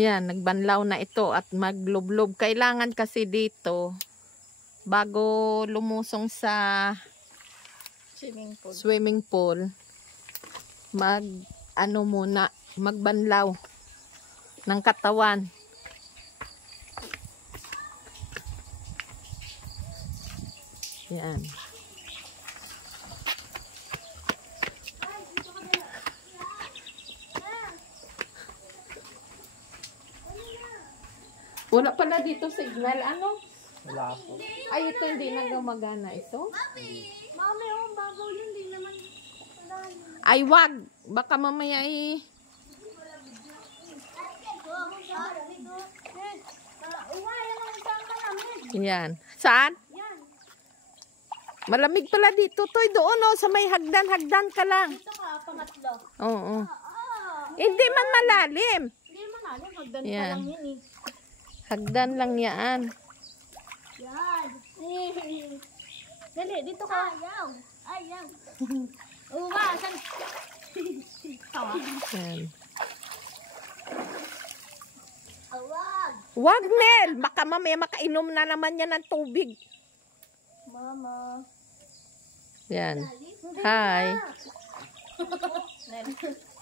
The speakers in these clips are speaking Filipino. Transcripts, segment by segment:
Yan, nagbanlaw na ito at maglublob. Kailangan kasi dito, bago lumusong sa swimming pool, magbanlaw ng katawan. Yan. Wala pala dito signal. Ano? Wala po. Ay, ito hindi na gumagana ito. Mami, babaw yun. Hindi naman. Ay, wag. Baka mamaya Yan. Saan? Yan. Malamig pala dito, Toy. Doon, sa may hagdan ka lang. Dito ka, pangatlo. Oo. Hindi man malalim. Hindi man alam. Hagdan Yan. pa lang yun eh. Hagdan lang yan. Yan. Dali, dito ka. Ayaw. Ayaw. Uwasan. Tawa. Yan. Awag. Wag, Nel. Baka mamaya makainom na naman yan ng tubig. Mama. Yan. Hi.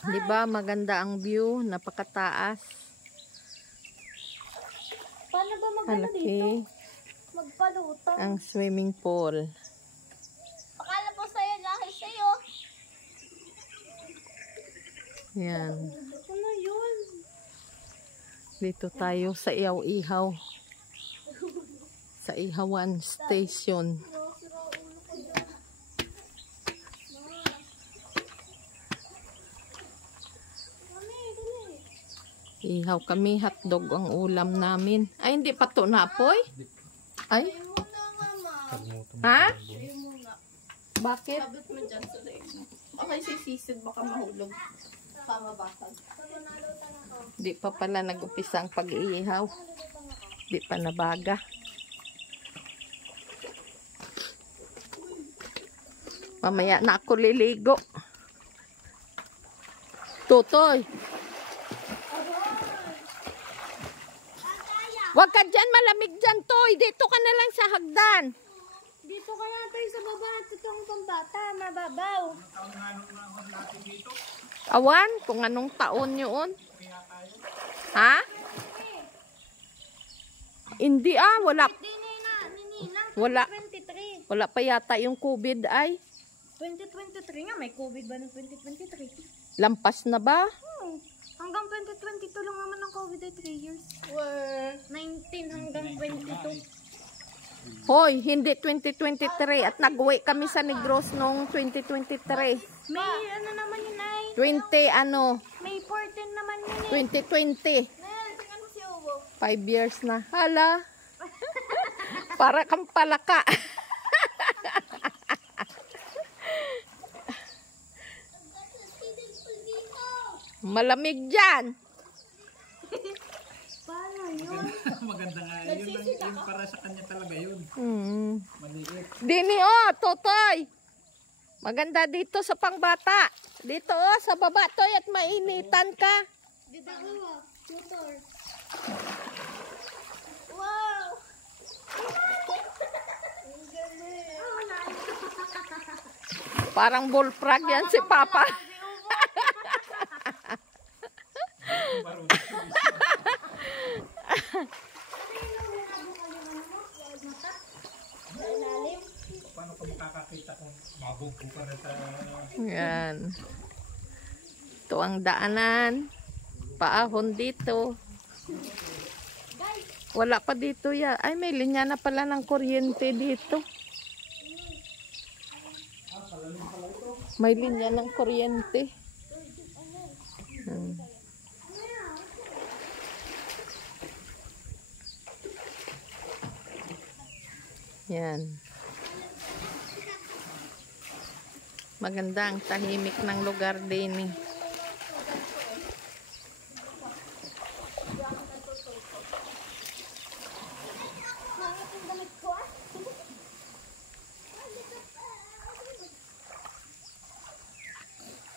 Di ba maganda ang view? Napakataas. Paano ba magano dito? Malaki Magpalutang. ang swimming pool. Akala po sa'yo dahil sa'yo. Yan. Ano yun? Dito tayo sa Ihaw-Ihaw. Sa Ihawan Station. Ihaw kami, hotdog ang ulam namin. Ay, hindi pa to napoy? Ay? Ha? Bakit? Okay, sisisid baka mahulog. Pamabasag. Di pa pala nag-upisa ang pag-iihaw. Di pa nabaga. Mamaya na ako liligo. Tutoy. Wag ka dyan, malamig dyan, Toy. Dito ka na lang sa hagdan. Dito kaya tayo sa baba at itong pambata, mababaw. Awan, kung anong taon yun. Ha? Hindi wala. Di na, Ninang, Wala. 2023. Wala pa yata yung COVID ay. 2023 nga, may COVID ba ng 2023? Lampas na ba? Hanggang 2022 lang naman ng COVID ay 3 years. Well, 19 hanggang 22. Hoy, hindi 2023 at nag-uwi kami sa Negros noong 2023. May ano naman yun ay? 20 May 14 naman yun eh. 2020. Nel, tingnan mo si Ubo. 5 years na. Hala. Para kang palaka. Malamig dyan. Paano yun? Maganda nga. Yun para sa kanya talaga yun. Maliit. Dini Totoy. Maganda dito sa pangbata. Dito sa baba, Toy, at mainitan ka. Dito ko, tutor. Wow! Ang galing. Parang bullfrog yan si Papa. Paano ka makakakita kung mabugpo ka na sa... Yan. Ito ang daanan. Paahon dito. Wala pa dito ya. Ay, may linya na pala ng kuryente dito. May linya ng kuryente. Yan. Maganda ang tahimik ng lugar din eh.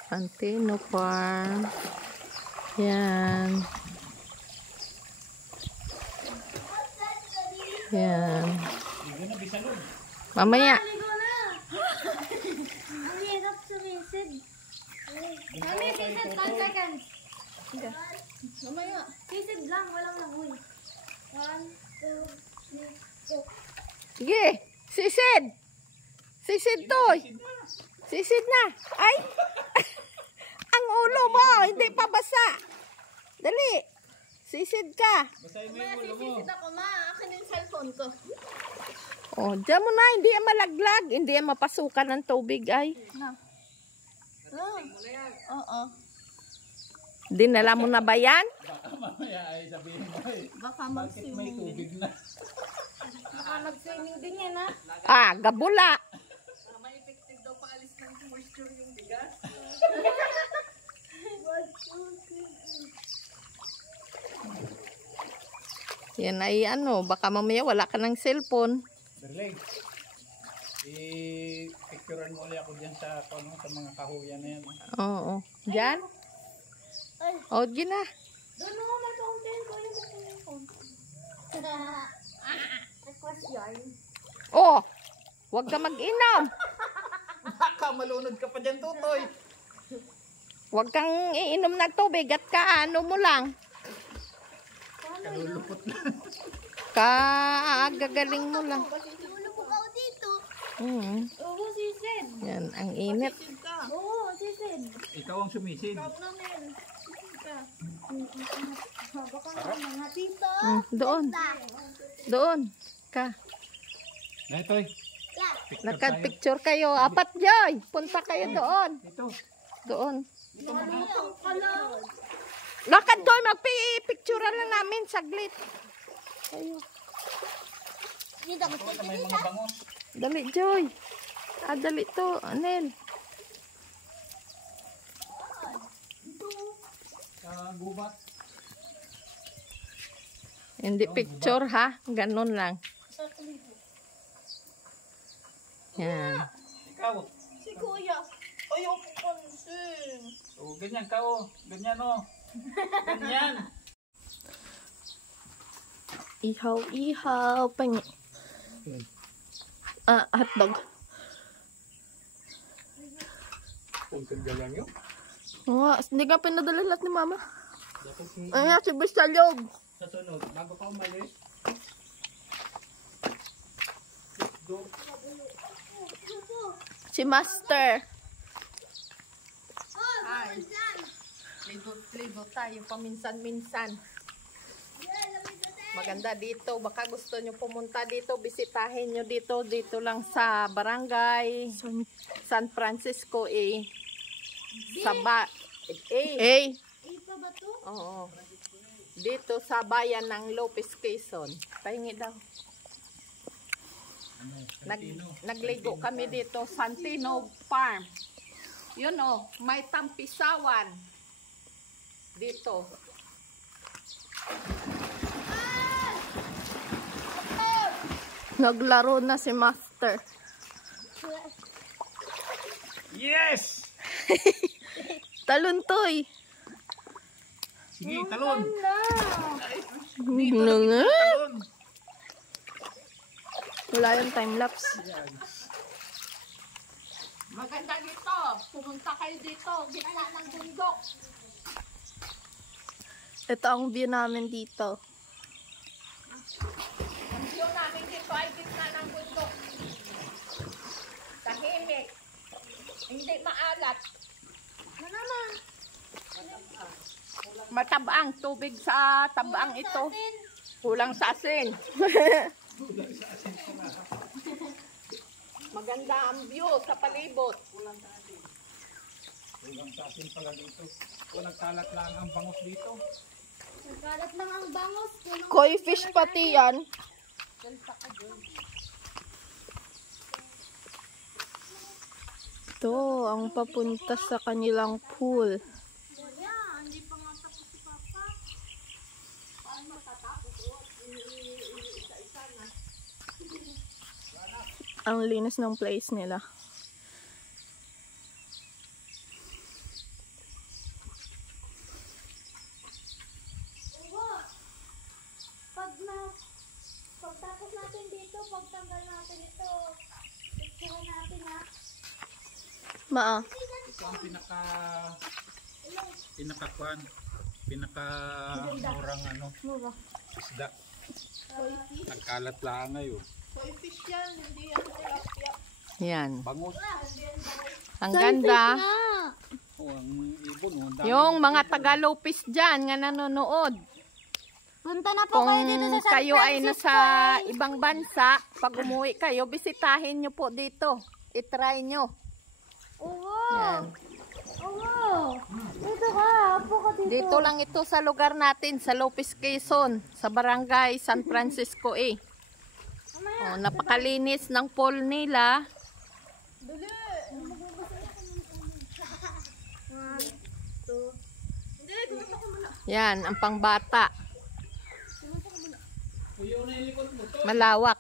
Pantino Farm. Yan. Yan. Hindi na bisalog. Mamaya. Ligo na! Ang hirap sumisid. Mami, sisid 10 seconds. Mamaya. Sisid lang, walang langoy. 1, 2, 3, 4. Sige. Sisid. Sisid to. Sisid na. Ay. Ang ulo mo. Hindi pa basa. Dali. Sisid ka. Basahin mo yung ulo mo. Ako, ma. Akin yung cellphone ko. Oh, diyan mo na. Hindi yan malaglag. Hindi yan mapasukan ng tubig ay. Oo. Dinala mo na ba yan? Baka mamaya ay sabihin mo eh. Baka Bakit may mag-swimming din. tubig na? Baka mag-swimming din yan, ha? Ah, gabula. May effective daw paalis ng moisture yung bigas. Yan ay ano, baka mamaya wala ka ng cellphone. Berling, i-picturean mo ulit ako dyan sa mga kahuyan na yan. Oo. Diyan? Ay. O, diyan na. Doon mo may fountain ko yung fountain. Request yarn. Oh, huwag ka mag-inom. Baka malunod ka pa dyan, Tutoy. Huwag kang iinom ng tubig at kaano mo lang. Kalulupot na. Kagagaling mo lang. Tulog ko dito. Oo, sisid. Yan, ang init. Oo, sisid. Ikaw ang sumisid. Namin. Baka mga tito. Doon. Doon. Ka. Toy. Nagka-picture kayo. Apat, Joy. Punta kayo doon. Ito. Doon. Malutong ka lang. Lakad doon. Magpipicturean lang namin. Saglit. Ayo. Hindi ako Ito may mga bangos. Dali, Joy. Ah, dali to. Anel. Gubat. Hindi picture ha. Ganun lang. Yan. Ikaw. Si Kuya. Ayoko pansin. O, ganyan ka o. Ganyan o. Ganyan. Ihaw, ihaw. Pangi. Ah, hotdog. Puntod ka lang yun. Oo, hindi ka pinadala lahat ni Mama. Ay, si Bis sa loob. Sa sunod, bago ka umalis. Go. Si Master. Ay. Ligo tayo paminsan-minsan. Maganda dito. Baka gusto nyo pumunta dito. Bisitahin nyo dito. Dito lang sa barangay San Francisco A. Saba. A. Ipa ba to? Oo. Dito sa bayan ng Lopez, Quezon. Pahingi daw. Nagligo kami dito. Santino Farm. Yun o. May tampisawan. Dito. Naglaro na si Master. Yes! Taluntoy. Sige, talon. Ano nga? Talon. Wala yung time-lapse. Maganda dito. Pumunta kayo dito. Gitna ng bundok. Ito ang view namin dito. Ang view namin dito ay gitna ng bundok. Tahimik. Hindi maalat. Ano naman? Matabaang tubig sa tabaang ito. Kulang sa asin. Maganda ang view sa palibot. Kulang sa atin pala dito. O nagkalat lang ang bangos dito. Nagkalat lang ang bangos. Koi fish pati yan. Ito ang papunta sa kanilang pool. Kuya, hindi pa nga tapos si Papa. Ang linis ng place nila. Pagtapos natin pagtanggal natin ito. Picturean natin ha. Maa. Ito ang pinaka-murang Mura. isda. Nagkalat lang ngayon. Soy fish yan, hindi yan tilapia. Yan. Bangus. Ang ganda. Oh, ang ibon. Oh, ang dami. Yung mga Tagalopis dyan nga nanonood. Punta na po Kung kayo dito sa San kayo ay Francisco. nasa ibang bansa, pag umuwi kayo, bisitahin nyo po dito. I-try nyo. Oo. Yan. Oo. Dito ka. Apo ka dito. Dito lang ito sa lugar natin, sa Lopez, Quezon, sa barangay San Francisco A. Oh, napakalinis ng pool nila. Yan, ang pangbata. Malawak.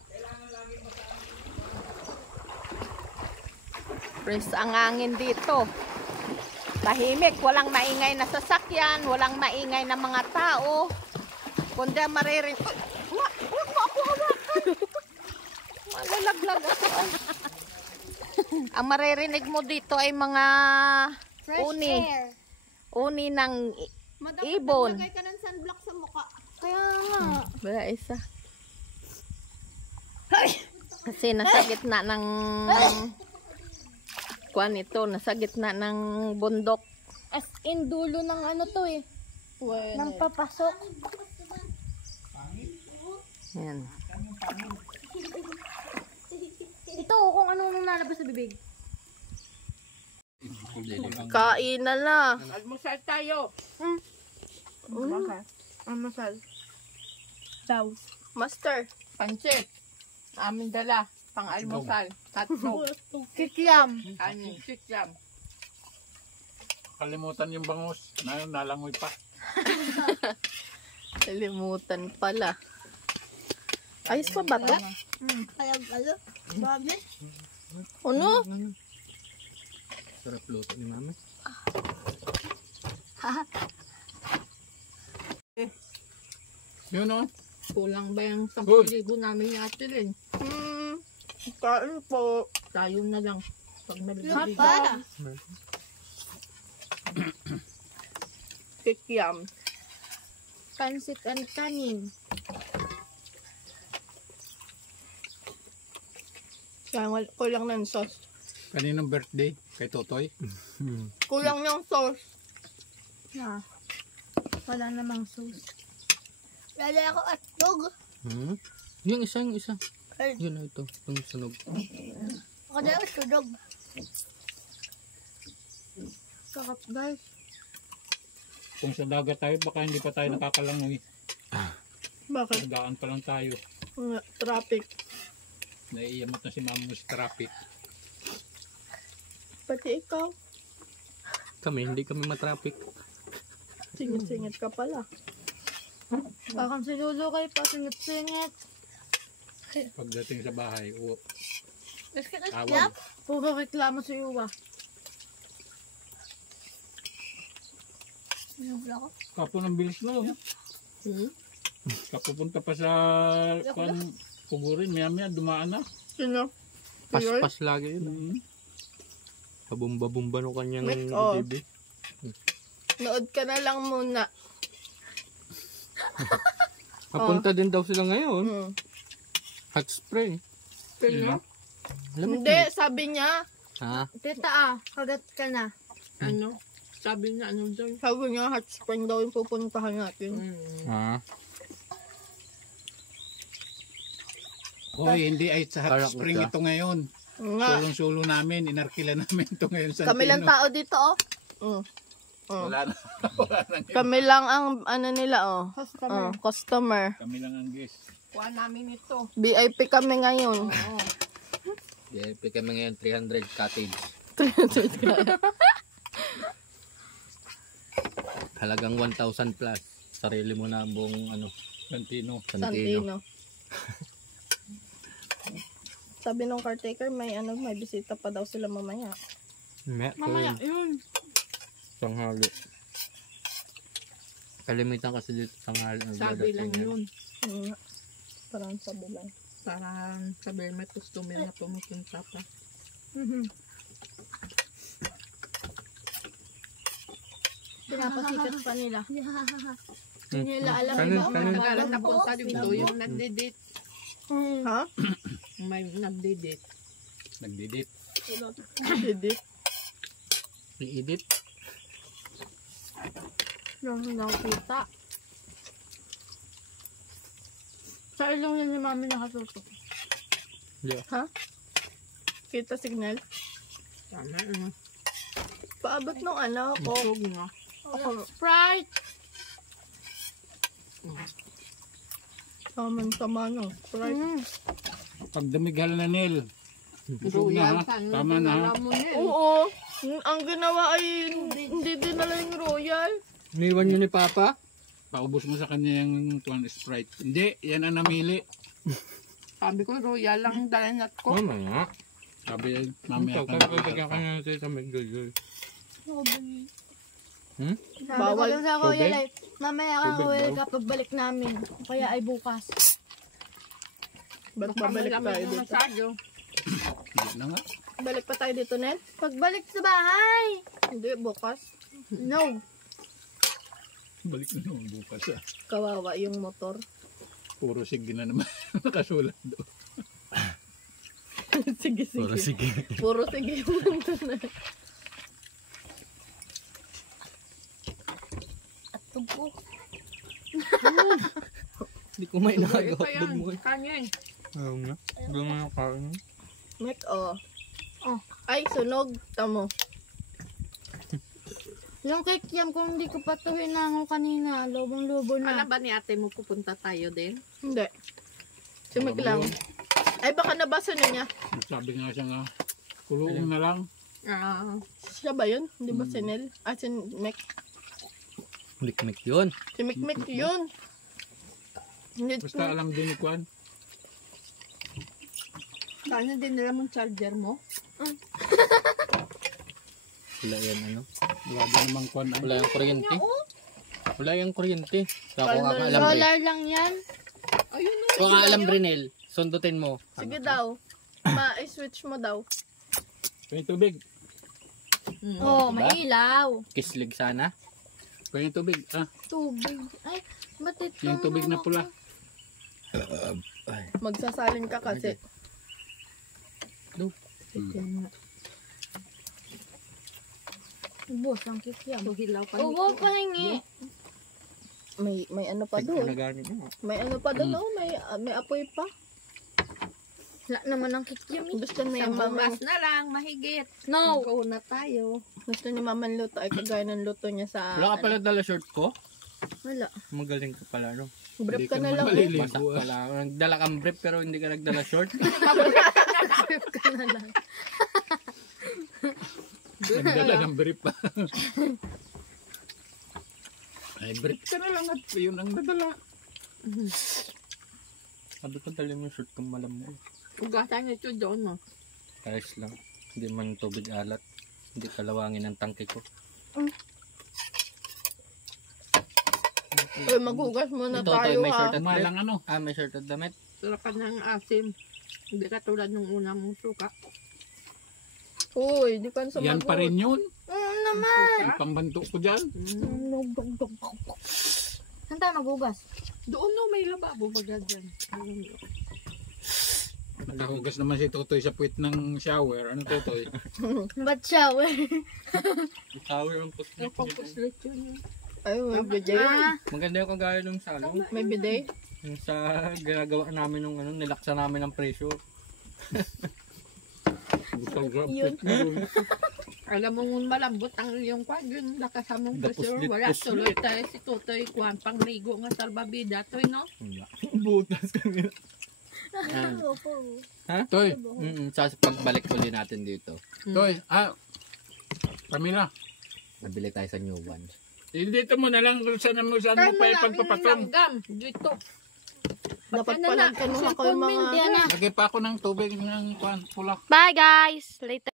Fresh ang hangin dito. Tahimik, walang maingay na sasakyan, walang maingay na mga tao. Kundi maririnig. Huwag mo ako hawakan. Malalaglag ako. Ang maririnig mo dito ay mga Fresh uni. air. Uni ng ibon. Lagay ka ng sunblock sa mukha. Kaya nga. Wala isa. Kasi nasa gitna ng kuan ito, nasa gitna ng bundok. As in dulo ng ano to eh. Ng papasok. Yan. Ito kung anong nalabas sa bibig. Kainan na. Almusal tayo. Almusal. Daw. Master, pansit. Aming dala. Pang almusal. Hotdog. Kikiam. Kanin. Sikyam. Kalimutan yung bangus. Nalangoy pa. Kalimutan pala. Ayos pa ba ito? Kaya Mami? Ano? Sarap luto ni mami. Yun o. Kulang ba yung Good. 10,000 namin ni Ate Lynn? Kain po. Tayo na lang. Pag nabibigyan. Papa. Kikiam. Pansit and kanin. Kulang ng sauce. Kaninong birthday? Kay Totoy? Kulang ng sauce. Wala namang sauce. Lala ako at dog. Yung isa. Ay. Yun na ito. Yung sunog. Ako na ako dog. Sarap guys. Kung sa dagat tayo, baka hindi pa tayo nakakalangoy. Bakit? Nagaan pa lang tayo. Traffic. Naiiyamot na si mama mo sa traffic. Pati ikaw. Hindi kami matraffic. Singit-singit ka pala. Parang si Lolo kayo pa singit-singit. Pagdating sa bahay, Yap. awal. Puro reklamo si Uwa. Kapo ng bilis mo. Kapupunta pa sa Pugurin, maya dumaan na. Sino? Pas-pas lagi yun. Pabumba-bumba no kanyang Make off. baby. Nood ka na lang muna. Papunta din daw sila ngayon. Hot spring. Sino? Lamig Hindi, sabi niya. Ha? Tita kagat ka na. Ano? Sabi niya, ano daw? Sabi niya, hot spring daw yung pupuntahan natin. Ha? Hoy, hindi ay sa hot Karak spring ka. ito ngayon. Nga. Sulong-sulo namin, inarkila namin ito ngayon sa Kami lang tao dito, oh. Wala na. Wala na. Kami lang ang, ano nila, oh. Customer. Customer. Kami lang ang guest. Kuha namin ito. VIP kami ngayon. Yeah, kami ngayon 300 cottage. Halagang 1,000 plus. Sarili mo na ang buong Santino. Santino. Santino. Sabi nung caretaker, may bisita pa daw sila mamaya. Mamaya yun. Tanghali. Kalimitan kasi dito tanghali. ang Sabi lang dadating yun. Parang sabi lang. Para sabihin may customer na pumupunta pa. Pinapasikat pa nila. Hindi nila alam Kanin, ba? kanin. Nagalan na punta dito yung nagdidate. Ha? May nagdidate. Nagdidip. Hindi. I-edit. Yung nakita. Sa ilong yan ni mami nakatutok. Yeah. Ha? Kita signal? Tama na. Paabot nung ano ko. Busog na. Sprite! Sama no. Right. Pag dumigala na Nel. Busog na ha. Tama na ha. Oo. Ang ginawa ay hindi dinala yung royal. Iniwan nyo ni Papa? Paubos mo sa kanya yung Sprite. Hindi, yan ang namili. Sabi ko, royal lang ang dalanat ko. Mamaya. Sabi, mamaya Ito, kapagpagyan ka na sa McDonald's. Hmm? Bawal Sabi ko sa kuya, tubig? like, mamaya ka Tubig kuya daw. kapag balik namin. Kaya ay bukas. Ba't babalik tayo dito? Masyado. Hindi na nga. Balik pa tayo dito, Ned? Pagbalik sa bahay! Hindi, bukas. No. Balik na naman bukas ha. Kawawa yung motor. Puro sige na naman. Nakasulat doon. Sige, sige. Puro sige. Puro sige yung nandun na. At tubo. Hindi ko may Ito nakagawa. yan, kanin. Ayaw nga. Gulo nga yung kain. Mek, oh. Oh. Ay, sunog. Tamo. Yung cake yam, kung hindi ko patuhin na ako kanina, lobong-lobo na. Alam ba ni ate mo pupunta tayo din? Hindi. Si Mek lang. Ay, baka nabasa na niya. Sabi nga siya nga, kulong na lang. Ah, Siya ba yun? Hindi ba si Nel? Ah, si Mek. Mikmik yun. Si Mek yun. Hindi, Basta alam din ni Kwan. sana din nila mong charger mo. Wala yan ano. Wala din namang Kwan ay. Wala yung kuryente. Wala yung kuryente. Kaya kung kakaalam rin. Solar lang yan. Ayun na. Kung kakaalam rin, El, sundutin mo. sige daw. Ma-switch mo daw. Pwede tubig. Oh, diba? mailaw. Kislig sana. Pwede tubig. Ah, Tubig. Ay, ba't ito? yung tubig na pula. Magsasalin ka kasi. Ubos ang cake yam. Hilaw pa Ubo pa hingi. May ano pa doon. Nagagamit mo. May ano pa doon, oh. May apoy pa. Wala naman ang cake yam. Gusto ni Isang Mama. bukas na lang, mahigit. No. Go na tayo. Gusto ni Mama luto ay kagaya ng luto niya sa... Wala ka pala dala short ko? Wala. Magaling ka pala, no? Brief Hindi ka ka na naman lang. Oh. maliligo. Basak pala. Nagdala kang brief pero hindi ka nagdala short. Brief ka na lang. Nagdala ng brief pa. Ay, brief ka na lang at yun ang nadala. Sabi ko dali mo yung short kung malam mo. Ugasan ito doon, no? Ayos lang. Hindi man tubig alat. Hindi kalawangin ang tangke ko. Uy, maghugas muna Ito, tayo may ha. short at brief. Malang ano. Ah, may short at damit. Sarapan ng asim. Hindi ka tulad ng una mong suka. Uy, di ka na Yan pa rin yun. Naman. Yung pambanto ko dyan. Saan tayo maghugas? Doon no, may lababo baga dyan. Naghugas naman si Totoy sa puwit ng shower. Ano Totoy? Ba't shower? Tower ang post. Yung pagpuslit yun. Ay, may bidet. Maganda yung kagaya nung sa ano. May bidet. Yung sa ginagawa namin nung ano, nilaksa namin ng presyo. Yun. Alam mo ngun malambot ang iyong kwan, yun nakasamong Dapuslit, presyo. Wala puslit. tuloy tayo si Tutoy kwan, pangligo nga salbabida. Toy, no? Butas kami. Ha? Toy, Sa pagbalik uli natin dito, Toy, Pamela. nabili tayo sa new one. Dito mo na lang kung saan mo pa yung pagpapatong. langgam dito. Dapat pala kinuha ko yung mga... Yan na. Lagay pa ako ng tubig ng pula. Bye guys. Later.